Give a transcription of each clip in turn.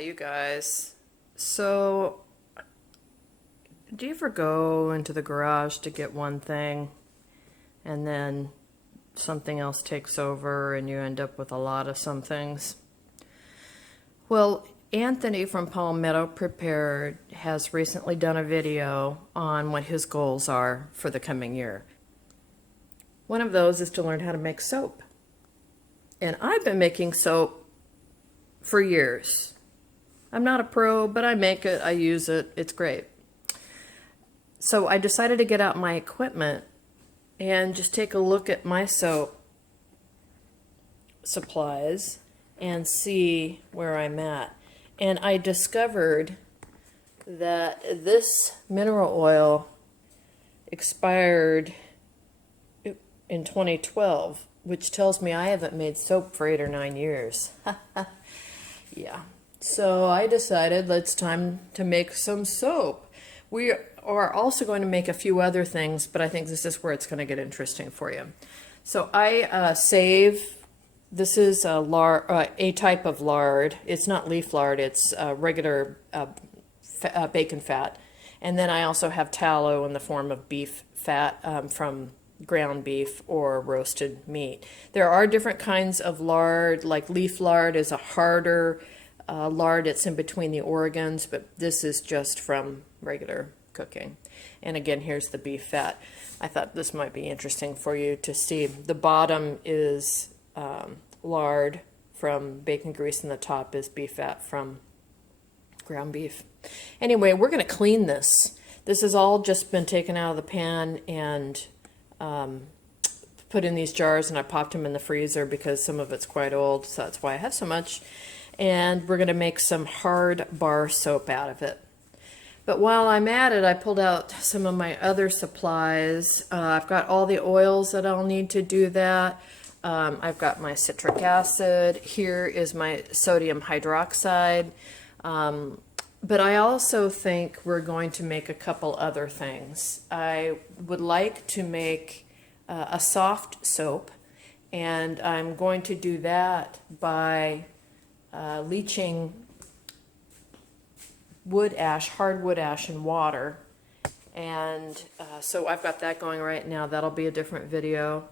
Hi, you guys. So, do you ever go into the garage to get one thing and then something else takes over and you end up with a lot of some things? Well, Anthony from Palmetto Prepared has recently done a video on what his goals are for the coming year. One of those is to learn how to make soap. And I've been making soap for years. I'm not a pro, but I make it, I use it, it's great. So I decided to get out my equipment and just take a look at my soap supplies and see where I'm at. And I discovered that this mineral oil expired in 2012, which tells me I haven't made soap for 8 or 9 years. Yeah. So I decided it's time to make some soap. We are also going to make a few other things, but I think this is where it's going to get interesting for you. So I this is a type of lard. It's not leaf lard, it's regular bacon fat. And then I also have tallow in the form of beef fat from ground beef or roasted meat. There are different kinds of lard, like leaf lard is a harder lard. It's in between the organs, but this is just from regular cooking. And again, here's the beef fat. I thought this might be interesting for you to see. The bottom is lard from bacon grease and the top is beef fat from ground beef. Anyway, we're going to clean this. This has all just been taken out of the pan and put in these jars, and I popped them in the freezer because some of it's quite old, so that's why I have so much. And we're going to make some hard bar soap out of it. But while I'm at it, I pulled out some of my other supplies. I've got all the oils that I'll need to do that. I've got my citric acid. Here is my sodium hydroxide. But I also think we're going to make a couple other things. I would like to make a soft soap, and I'm going to do that by leaching wood ash, hard wood ash in water. And so I've got that going right now. That'll be a different video.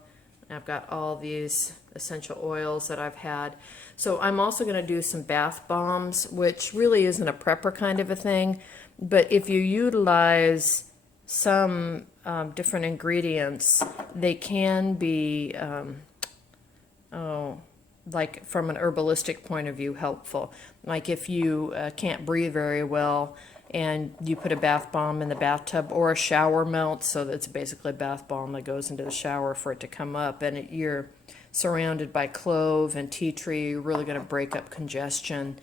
I've got all these essential oils that I've had. So I'm also going to do some bath bombs, which really isn't a prepper kind of a thing. But if you utilize some different ingredients, they can be, like from an herbalistic point of view, helpful. Like if you can't breathe very well and you put a bath bomb in the bathtub or a shower melt, so that's basically a bath bomb that goes into the shower for it to come up, and you're surrounded by clove and tea tree, you're really going to break up congestion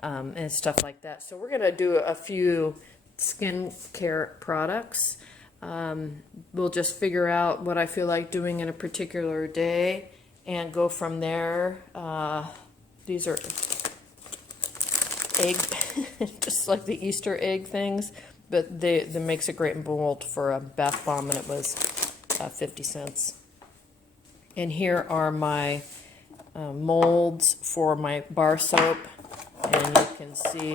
and stuff like that. So we're going to do a few skincare products. We'll just figure out what I feel like doing in a particular day and go from there. These are egg, just like the Easter egg things, but they makes a great mold for a bath bomb, and it was 50 cents. And here are my molds for my bar soap, and you can see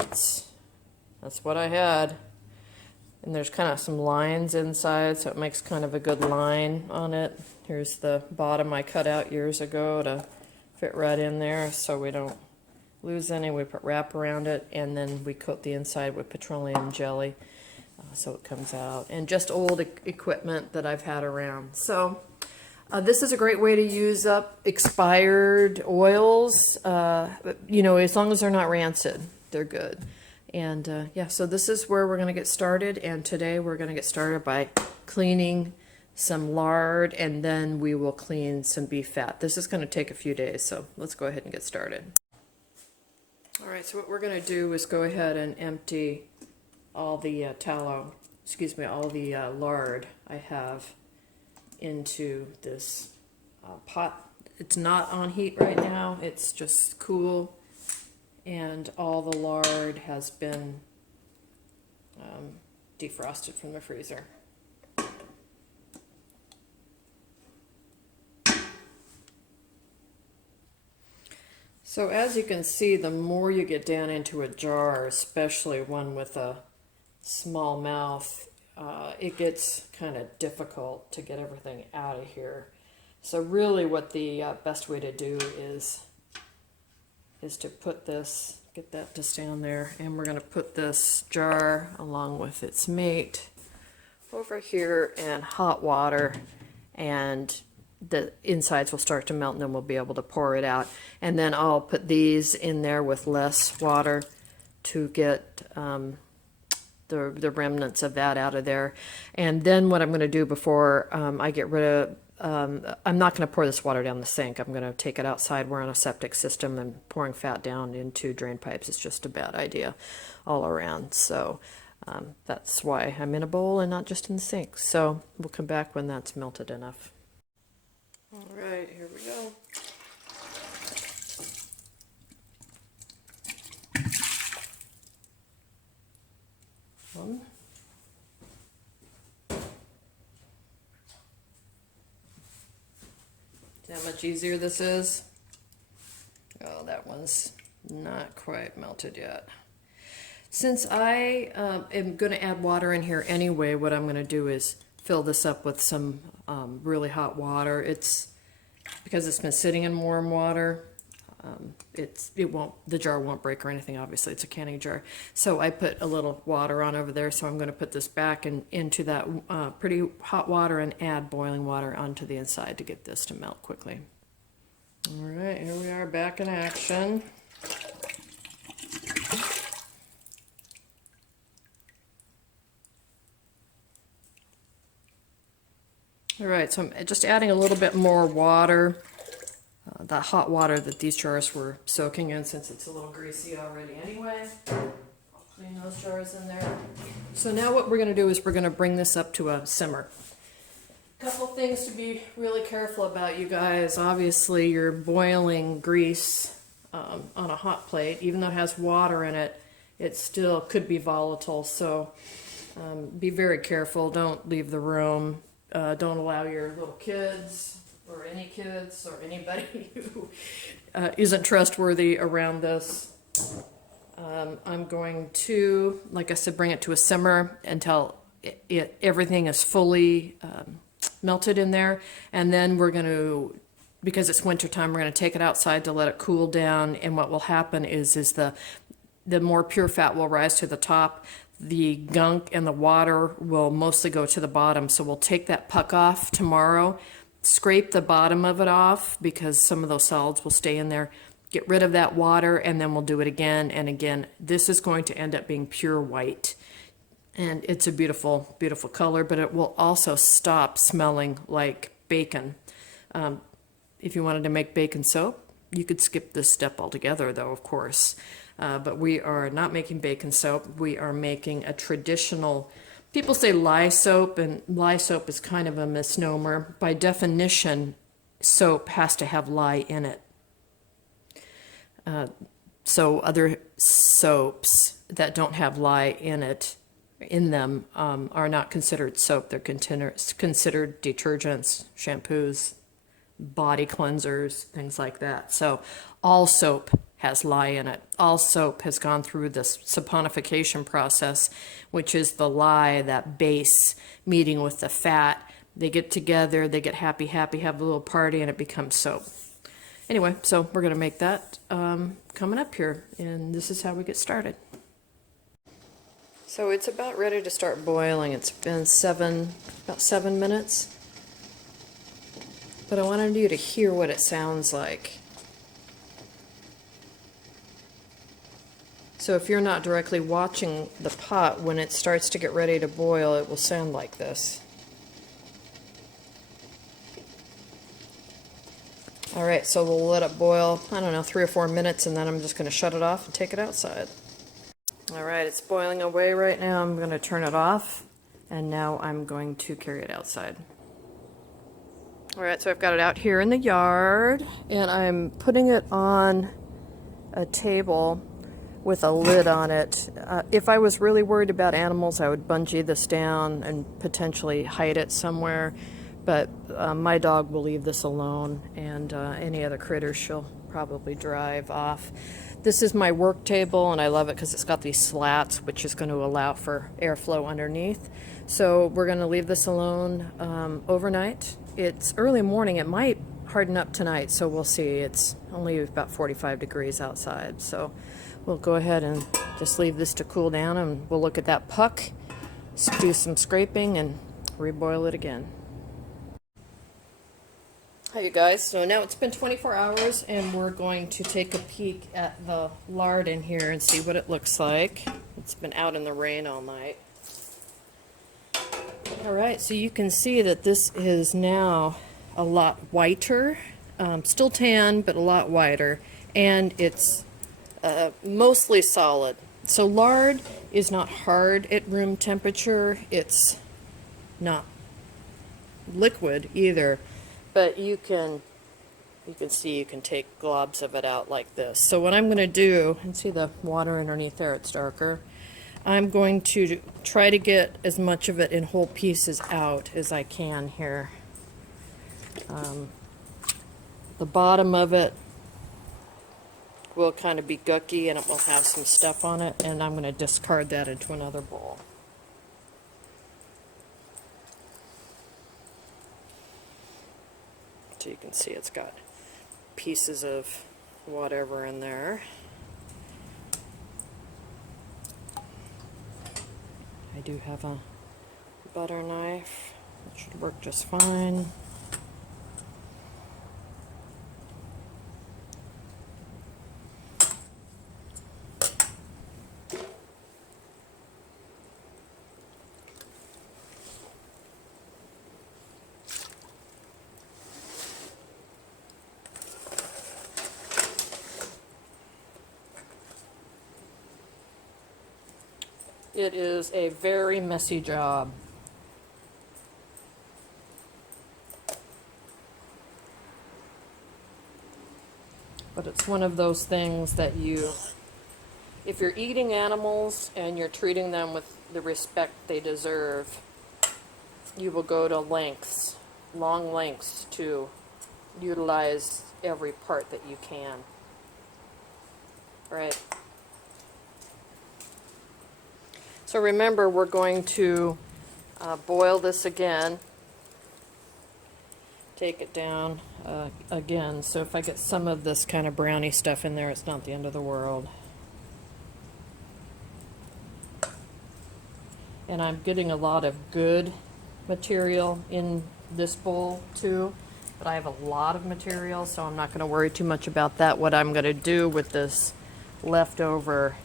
that's what I had. And there's kind of some lines inside, so it makes kind of a good line on it. Here's the bottom I cut out years ago to fit right in there so we don't lose any. We put wrap around it, and then we coat the inside with petroleum jelly so it comes out. And just old equipment that I've had around. So this is a great way to use up expired oils, you know, as long as they're not rancid, they're good. And yeah, so this is where we're going to get started, and today we're going to get started by cleaning some lard, and then we will clean some beef fat. This is going to take a few days, so let's go ahead and get started. Alright, so what we're going to do is go ahead and empty all the tallow, excuse me, all the lard I have into this pot. It's not on heat right now, it's just cool, and all the lard has been defrosted from the freezer. So as you can see, the more you get down into a jar, especially one with a small mouth, it gets kind of difficult to get everything out of here. So really what the best way to do is to put this, get that to stay on there, and we're going to put this jar along with its mate over here in hot water, and the insides will start to melt, and then we'll be able to pour it out. And then I'll put these in there with less water to get the remnants of that out of there. And then what I'm going to do before I get rid of, I'm not going to pour this water down the sink. I'm going to take it outside. We're on a septic system, and pouring fat down into drain pipes is just a bad idea all around. So that's why I'm in a bowl and not just in the sink. So we'll come back when that's melted enough. All right, here we go. See how much easier this is? Oh, that one's not quite melted yet. Since I am going to add water in here anyway, what I'm going to do is fill this up with some really hot water. It's because it's been sitting in warm water. The jar won't break or anything. Obviously, it's a canning jar. So I put a little water on over there. So I'm going to put this back into that pretty hot water and add boiling water onto the inside to get this to melt quickly. All right, here we are back in action. All right, so I'm just adding a little bit more water, the hot water that these jars were soaking in, since it's a little greasy already anyway. I'll clean those jars in there. So now what we're going to do is we're going to bring this up to a simmer. A couple things to be really careful about, you guys. Obviously, you're boiling grease on a hot plate. Even though it has water in it, it still could be volatile. So be very careful. Don't leave the room. Don't allow your little kids or any kids or anybody who isn't trustworthy around this. I'm going to, like I said, bring it to a simmer until everything is fully melted in there. And then we're going to, because it's winter time, we're going to take it outside to let it cool down. And what will happen is the more pure fat will rise to the top. The gunk and the water will mostly go to the bottom. So we'll take that puck off tomorrow, scrape the bottom of it off because some of those solids will stay in there, get rid of that water, and then we'll do it again and again. This is going to end up being pure white. And it's a beautiful, beautiful color, but it will also stop smelling like bacon. If you wanted to make bacon soap, you could skip this step altogether, though, of course. But we are not making bacon soap. We are making a traditional, people say lye soap, and lye soap is kind of a misnomer. By definition, soap has to have lye in it. So other soaps that don't have lye in them are not considered soap. They're considered detergents, shampoos, body cleansers, things like that. So all soap has lye in it. All soap has gone through this saponification process, which is the lye, that base meeting with the fat. They get together, they get happy, have a little party, and it becomes soap. Anyway, so we're going to make that coming up here, and this is how we get started. So it's about ready to start boiling. It's been about 7 minutes. But I wanted you to hear what it sounds like. So if you're not directly watching the pot, when it starts to get ready to boil, it will sound like this. All right, so we'll let it boil, I don't know, 3 or 4 minutes, and then I'm just going to shut it off and take it outside. All right, it's boiling away right now. I'm going to turn it off, and now I'm going to carry it outside. All right, so I've got it out here in the yard, and I'm putting it on a table with a lid on it. If I was really worried about animals, I would bungee this down and potentially hide it somewhere. But my dog will leave this alone, and any other critters she'll probably drive off. This is my work table, and I love it because it's got these slats, which is going to allow for airflow underneath. So we're going to leave this alone overnight. It's early morning. It might harden up tonight, so we'll see. It's only about 45 degrees outside, so we'll go ahead and just leave this to cool down, and we'll look at that puck, do some scraping, and reboil it again. Hi you guys, so now it's been 24 hours and we're going to take a peek at the lard in here and see what it looks like. It's been out in the rain all night. Alright, so you can see that this is now a lot whiter, still tan but a lot whiter, and it's mostly solid. So lard is not hard at room temperature, it's not liquid either. But you can see, you can take globs of it out like this. So what I'm going to do, and see the water underneath there, it's darker. I'm going to try to get as much of it in whole pieces out as I can here. The bottom of it will kind of be gooky and it will have some stuff on it, and I'm going to discard that into another bowl. So you can see it's got pieces of whatever in there. I do have a butter knife, it should work just fine. It is a very messy job. But it's one of those things that if you're eating animals and you're treating them with the respect they deserve, you will go to lengths, long lengths, to utilize every part that you can. Right? So remember, we're going to boil this again, take it down again. So if I get some of this kind of browny stuff in there, it's not the end of the world. And I'm getting a lot of good material in this bowl too, but I have a lot of material, so I'm not going to worry too much about that. What I'm going to do with this leftover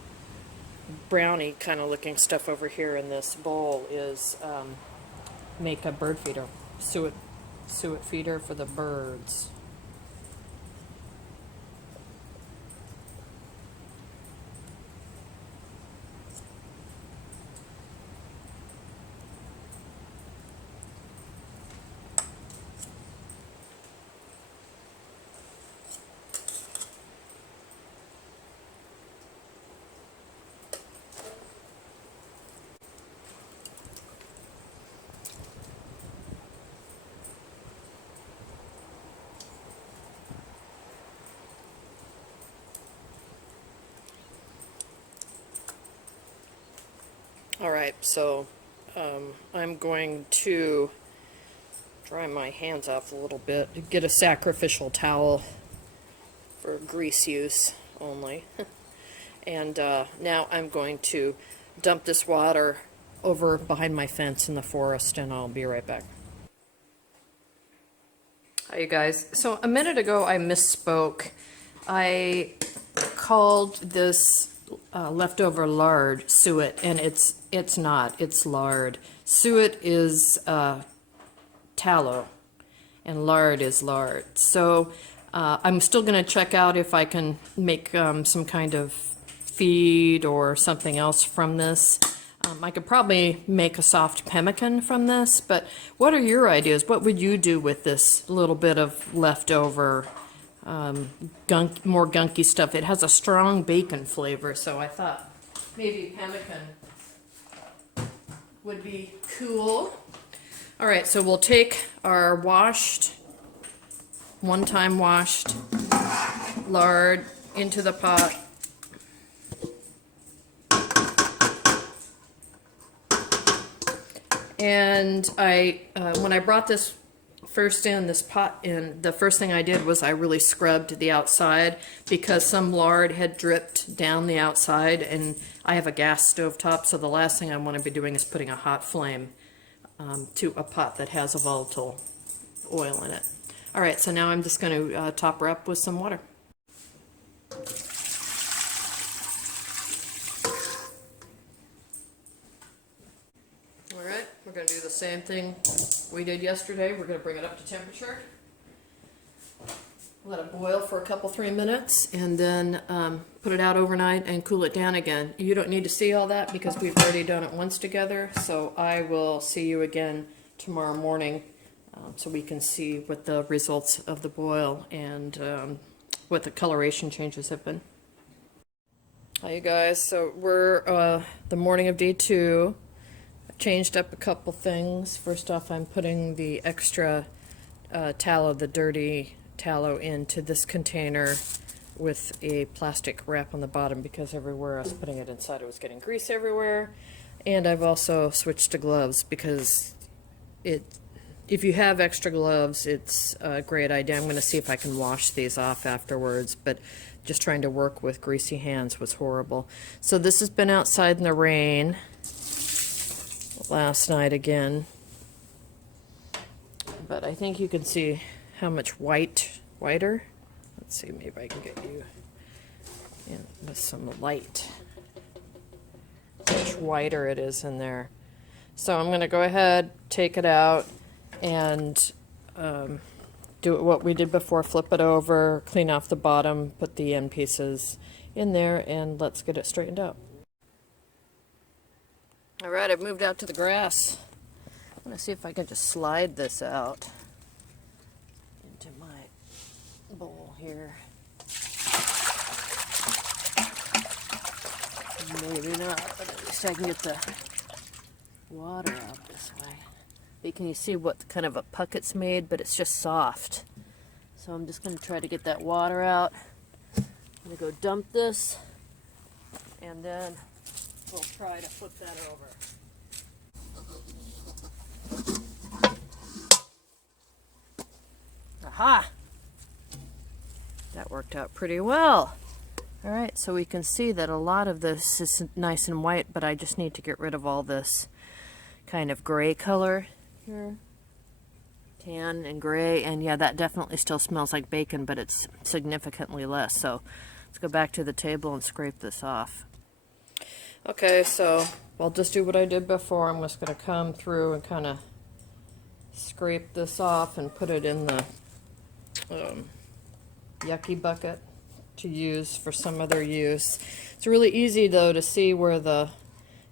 brownie kind of looking stuff over here in this bowl is make a bird feeder, suet feeder for the birds. Alright, so I'm going to dry my hands off a little bit, get a sacrificial towel for grease use only. And now I'm going to dump this water over behind my fence in the forest, and I'll be right back. Hi you guys. So a minute ago I misspoke. I called this leftover lard suet, and it's not. It's lard. Suet is tallow, and lard is lard. So I'm still going to check out if I can make some kind of feed or something else from this. I could probably make a soft pemmican from this, but what are your ideas? What would you do with this little bit of leftover more gunky stuff? It has a strong bacon flavor, so I thought maybe pemmican would be cool. All right, so we'll take our washed, one-time washed lard into the pot. And when I brought this pot in, the first thing I did was I really scrubbed the outside because some lard had dripped down the outside, and I have a gas stove top, so the last thing I want to be doing is putting a hot flame to a pot that has a volatile oil in it. All right, so now I'm just going to top her up with some water. We're going to do the same thing we did yesterday. We're going to bring it up to temperature. Let it boil for a couple, 3 minutes, and then put it out overnight and cool it down again. You don't need to see all that because we've already done it once together, so I will see you again tomorrow morning so we can see what the results of the boil and what the coloration changes have been. Hi you guys, so we're the morning of day 2. Changed up a couple things. First off, I'm putting the extra tallow, the dirty tallow, into this container with a plastic wrap on the bottom because everywhere I was putting it inside it was getting grease everywhere. And I've also switched to gloves because if you have extra gloves, it's a great idea. I'm going to see if I can wash these off afterwards, but just trying to work with greasy hands was horrible. So this has been outside in the rain last night again, but I think you can see how much whiter. Let's see, maybe I can get you in with some light. How much whiter it is in there. So I'm going to go ahead, take it out, and do what we did before, flip it over, clean off the bottom, put the end pieces in there, and let's get it straightened out. Alright, I've moved out to the grass. I'm going to see if I can just slide this out into my bowl here. Maybe not, but at least I can get the water out this way. Can you see what kind of a puck it's made? But it's just soft. So I'm just going to try to get that water out. I'm going to go dump this, and then we'll try to flip that over. Aha! That worked out pretty well. Alright, so we can see that a lot of this is nice and white, but I just need to get rid of all this kind of gray color here. Tan and gray, and yeah, that definitely still smells like bacon, but it's significantly less. So let's go back to the table and scrape this off. Okay, so I'll just do what I did before. I'm just going to come through and kind of scrape this off and put it in the yucky bucket to use for some other use. It's really easy though to see where the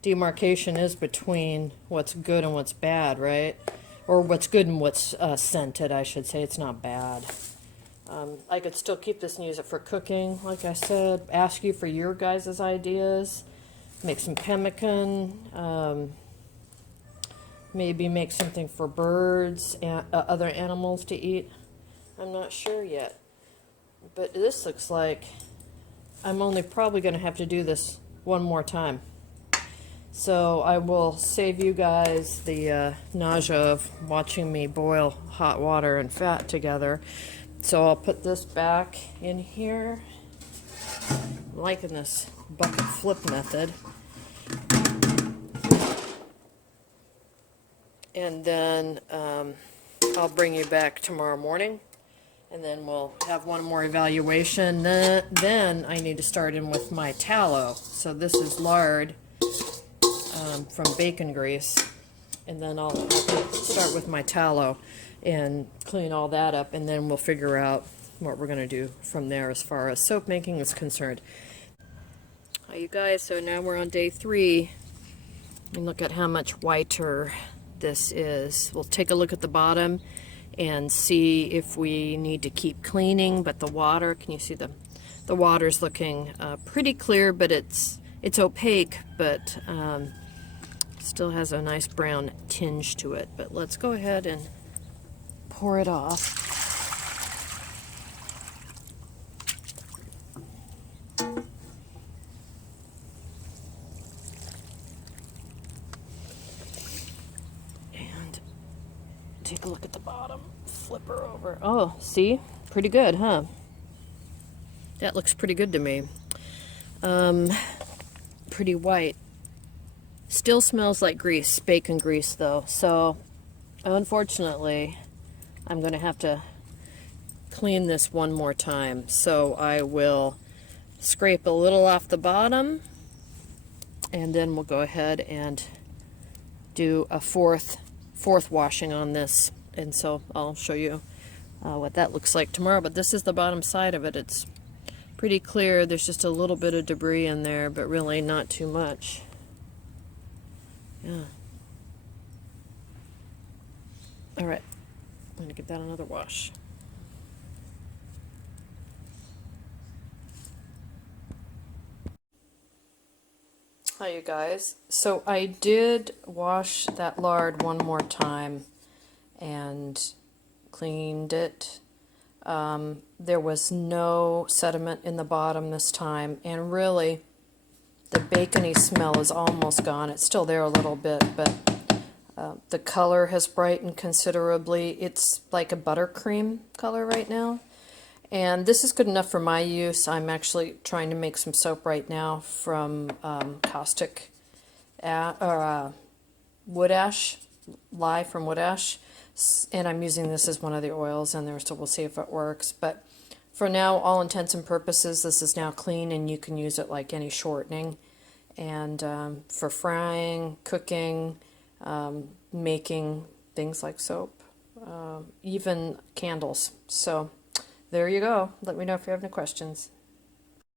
demarcation is between what's good and what's bad, right? Or what's good and what's scented, I should say. It's not bad. I could still keep this and use it for cooking, like I said. Ask you for your guys' ideas. Make some pemmican. Maybe make something for birds and other animals to eat. I'm not sure yet. But this looks like I'm only probably going to have to do this one more time. So I will save you guys the nausea of watching me boil hot water and fat together. So I'll put this back in here. I'm liking this bucket flip method. And then I'll bring you back tomorrow morning. And then we'll have one more evaluation. Then I need to start in with my tallow. So this is lard from bacon grease. And then I'll start with my tallow and clean all that up. And then we'll figure out what we're going to do from there as far as soap making is concerned. Hi you guys, so now we're on day 3. And look at how much whiter this is. We'll take a look at the bottom and see if we need to keep cleaning, but the water, can you see the water's looking pretty clear, but it's opaque, but still has a nice brown tinge to it. But let's go ahead and pour it off. take a look at the bottom. Flip her over. Oh, see? Pretty good, huh? That looks pretty good to me. Pretty white. Still smells like grease, bacon grease though. So, unfortunately, I'm going to have to clean this one more time. So I will scrape a little off the bottom, and then we'll go ahead and do a fourth washing on this. And so I'll show you what that looks like tomorrow. But this is the bottom side of it. It's pretty clear. There's just a little bit of debris in there, but really not too much. Yeah. All right. I'm going to give that another wash. Hi, you guys. So I did wash that lard one more time and cleaned it. There was no sediment in the bottom this time, and really the bacony smell is almost gone. It's still there a little bit, but the color has brightened considerably. It's like a buttercream color right now. And this is good enough for my use. I'm actually trying to make some soap right now from caustic wood ash, lye from wood ash. And I'm using this as one of the oils in there, so we'll see if it works. But for now, all intents and purposes, this is now clean, and you can use it like any shortening. And for frying, cooking, making things like soap, even candles. So there you go. Let me know if you have any questions.